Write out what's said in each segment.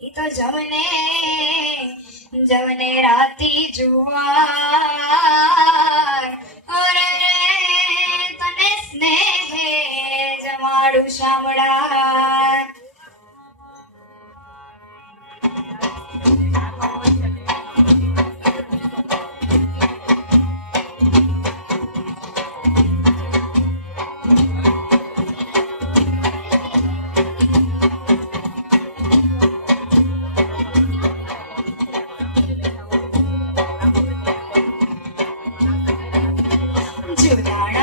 ઈ તો જમને જમને રાતી જુવા Goodbye.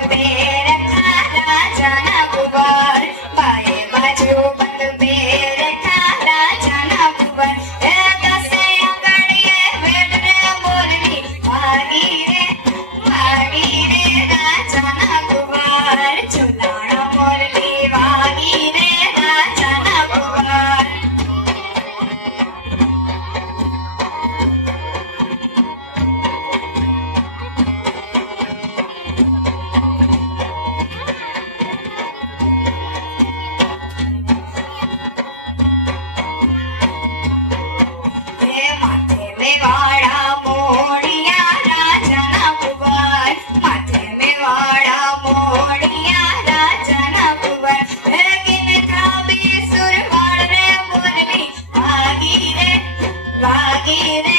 be in it. I give it